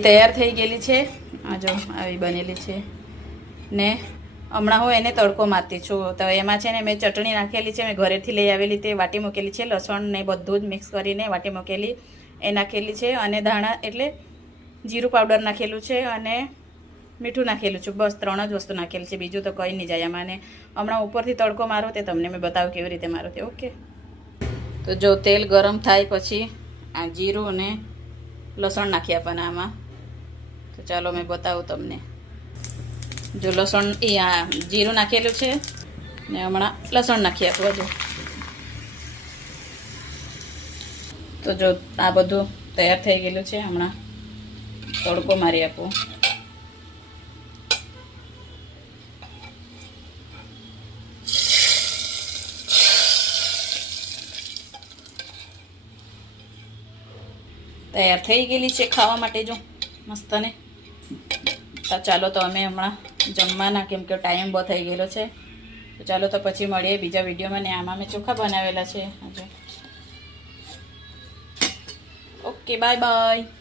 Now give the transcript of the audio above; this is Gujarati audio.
તૈયાર થઈ ગયેલી છે આ જો આવી બનેલી છે ને હમણાં હું એને તડકો મારતી છું તો એમાં છે ને મેં ચટણી નાખેલી છે મેં ઘરેથી લઈ આવેલી તે વાટી મૂકેલી છે લસણ ને બધું જ મિક્સ કરીને વાટી મૂકેલી એ નાખેલી છે અને ધાણા એટલે જીરું પાવડર નાખેલું છે અને મીઠું નાખેલું છે બસ 3 જ વસ્તુ નાખેલી છે બીજું તો કંઈ નહીં જાય આમાં અને હમણાં ઉપરથી તડકો મારો તે તમને મેં બતાવું કેવી રીતે મારો તે ઓકે તો જો તેલ ગરમ થાય પછી આ જીરું અને લસણ નાખી આપવાના આમાં તો ચાલો મેં બતાવું તમને જો લસણ આ જીરું નાખેલું છે ને હમણાં લસણ નાખી આપવા જો તો જો આ બધું તૈયાર થઈ ગયેલું છે હમણાં તડકો મારી આપું તૈયાર થઈ ગયેલી છે ખાવા માટે જો મસ્ત ને તો ચાલો તો અમે હમણાં જમવાના કેમ કે ટાઈમ બહુ થઈ ગયેલો છે તો ચાલો તો પછી મળીએ બીજા વિડીયોમાં ને આમાં મેં ચોખા બનાવેલા છે ઓકે બાય બાય